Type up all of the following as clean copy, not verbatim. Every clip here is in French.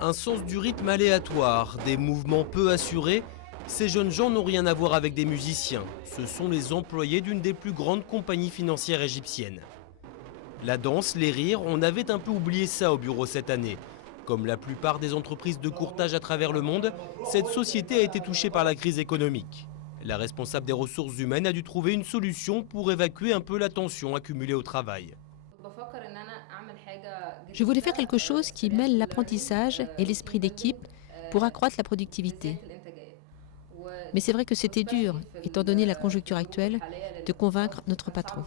Un sens du rythme aléatoire, des mouvements peu assurés, ces jeunes gens n'ont rien à voir avec des musiciens. Ce sont les employés d'une des plus grandes compagnies financières égyptiennes. La danse, les rires, on avait un peu oublié ça au bureau cette année. Comme la plupart des entreprises de courtage à travers le monde, cette société a été touchée par la crise économique. La responsable des ressources humaines a dû trouver une solution pour évacuer un peu la tension accumulée au travail. Je voulais faire quelque chose qui mêle l'apprentissage et l'esprit d'équipe pour accroître la productivité. Mais c'est vrai que c'était dur, étant donné la conjoncture actuelle, de convaincre notre patron.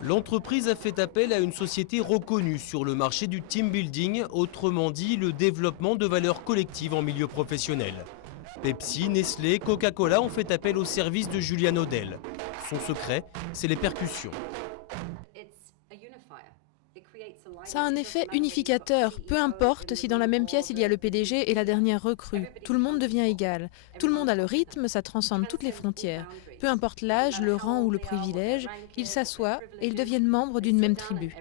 L'entreprise a fait appel à une société reconnue sur le marché du team building, autrement dit le développement de valeurs collectives en milieu professionnel. Pepsi, Nestlé, Coca-Cola ont fait appel au service de Julian Odell. Son secret, c'est les percussions. Ça a un effet unificateur, peu importe si dans la même pièce il y a le PDG et la dernière recrue. Tout le monde devient égal. Tout le monde a le rythme, ça transcende toutes les frontières. Peu importe l'âge, le rang ou le privilège, ils s'assoient et ils deviennent membres d'une même tribu.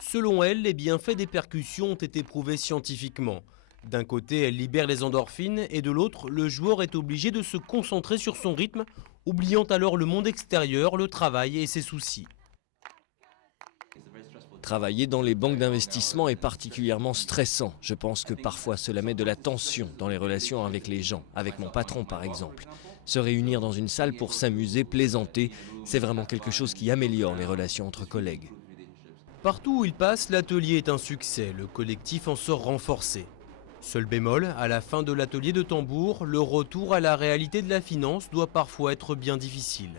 Selon elle, les bienfaits des percussions ont été prouvés scientifiquement. D'un côté, elle libère les endorphines et de l'autre, le joueur est obligé de se concentrer sur son rythme, oubliant alors le monde extérieur, le travail et ses soucis. Travailler dans les banques d'investissement est particulièrement stressant. Je pense que parfois cela met de la tension dans les relations avec les gens, avec mon patron par exemple. Se réunir dans une salle pour s'amuser, plaisanter, c'est vraiment quelque chose qui améliore les relations entre collègues. Partout où il passe, l'atelier est un succès, le collectif en sort renforcé. Seul bémol, à la fin de l'atelier de tambour, le retour à la réalité de la finance doit parfois être bien difficile.